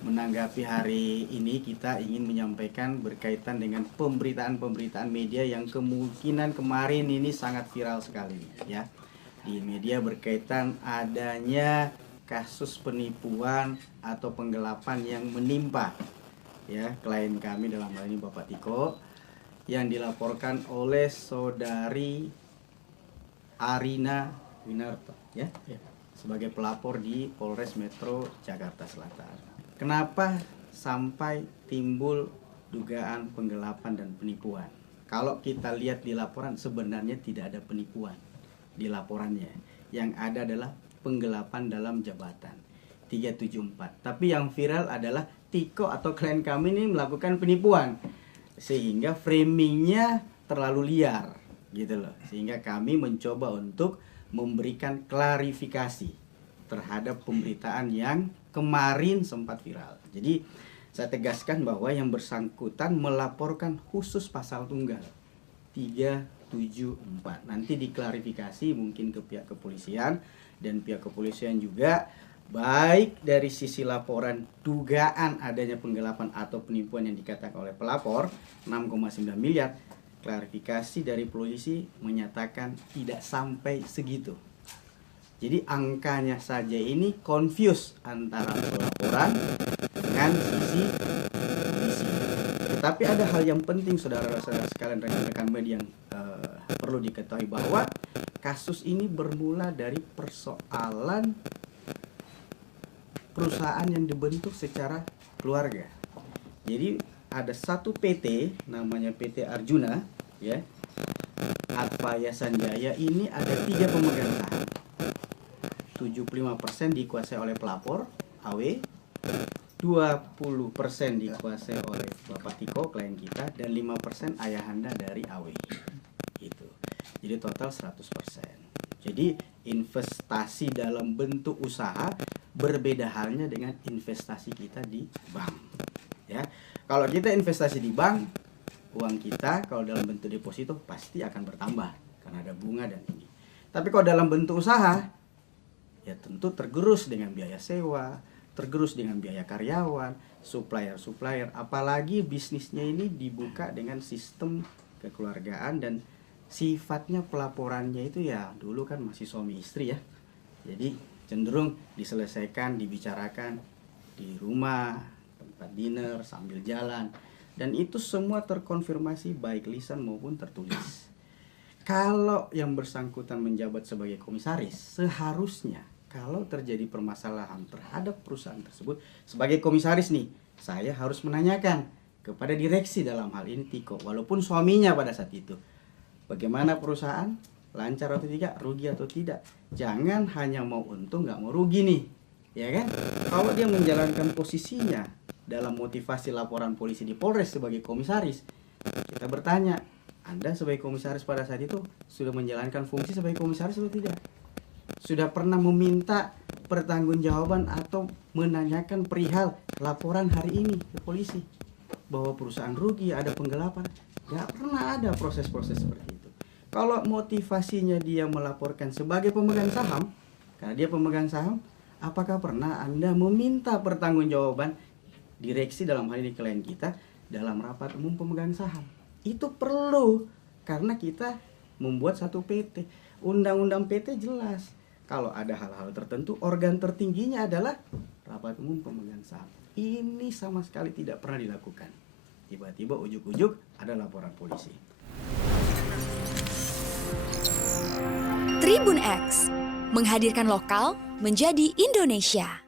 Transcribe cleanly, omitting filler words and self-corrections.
menanggapi hari ini kita ingin menyampaikan berkaitan dengan pemberitaan-pemberitaan media yang kemungkinan kemarin ini sangat viral sekali ya. Di media berkaitan adanya kasus penipuan atau penggelapan yang menimpa ya klien kami, dalam hal ini Bapak Tiko, yang dilaporkan oleh saudari Arina Winarto ya, sebagai pelapor di Polres Metro Jakarta Selatan. Kenapa sampai timbul dugaan penggelapan dan penipuan? Kalau kita lihat di laporan, sebenarnya tidak ada penipuan di laporannya. Yang ada adalah penggelapan dalam jabatan 374. Tapi yang viral adalah Tiko atau klien kami ini melakukan penipuan, sehingga framingnya terlalu liar gitu loh. Sehingga kami mencoba untuk memberikan klarifikasi terhadap pemberitaan yang kemarin sempat viral. Jadi saya tegaskan bahwa yang bersangkutan melaporkan khusus pasal tunggal 374. Nanti diklarifikasi mungkin ke pihak kepolisian, dan pihak kepolisian juga baik dari sisi laporan dugaan adanya penggelapan atau penipuan yang dikatakan oleh pelapor 6,9 miliar, klarifikasi dari polisi menyatakan tidak sampai segitu. Jadi angkanya saja ini confuse antara laporan dengan sisi polisi. Tetapi ada hal yang penting saudara-saudara sekalian, rekan-rekan media, yang perlu diketahui bahwa kasus ini bermula dari persoalan perusahaan yang dibentuk secara keluarga. Jadi ada satu PT namanya PT Arjuna ya, Advaya Sanjaya, ini ada 3 pemegang saham. 75% dikuasai oleh pelapor AW, 20% dikuasai oleh Bapak Tiko klien kita, dan 5% ayahanda dari AW. Gitu. Jadi total 100%. Jadi investasi dalam bentuk usaha berbeda halnya dengan investasi kita di bank. Ya. Kalau kita investasi di bank, uang kita kalau dalam bentuk deposito pasti akan bertambah karena ada bunga dan ini. Tapi kalau dalam bentuk usaha, ya tentu tergerus dengan biaya sewa, tergerus dengan biaya karyawan, supplier, apalagi bisnisnya ini dibuka dengan sistem kekeluargaan dan sifatnya pelaporannya itu ya dulu kan masih suami istri ya. Jadi cenderung diselesaikan, dibicarakan di rumah, tempat dinner, sambil jalan, dan itu semua terkonfirmasi baik lisan maupun tertulis. Kalau yang bersangkutan menjabat sebagai komisaris, seharusnya kalau terjadi permasalahan terhadap perusahaan tersebut, sebagai komisaris nih, saya harus menanyakan kepada direksi, dalam hal ini Tiko, walaupun suaminya pada saat itu, bagaimana perusahaan, lancar atau tidak, rugi atau tidak. Jangan hanya mau untung nggak mau rugi nih, ya kan? Kalau dia menjalankan posisinya dalam motivasi laporan polisi di Polres sebagai komisaris, kita bertanya, Anda sebagai komisaris pada saat itu sudah menjalankan fungsi sebagai komisaris atau tidak? Sudah pernah meminta pertanggungjawaban atau menanyakan perihal laporan hari ini ke polisi bahwa perusahaan rugi, ada penggelapan? Gak pernah ada proses-proses seperti itu. Kalau motivasinya dia melaporkan sebagai pemegang saham, karena dia pemegang saham, apakah pernah Anda meminta pertanggungjawaban direksi, dalam hal ini klien kita, dalam rapat umum pemegang saham? Itu perlu, karena kita membuat satu PT. Undang-undang PT jelas, kalau ada hal-hal tertentu, organ tertingginya adalah rapat umum pemegang saham. Ini sama sekali tidak pernah dilakukan. Tiba-tiba ujuk-ujuk ada laporan polisi. Tribun X menghadirkan lokal menjadi Indonesia.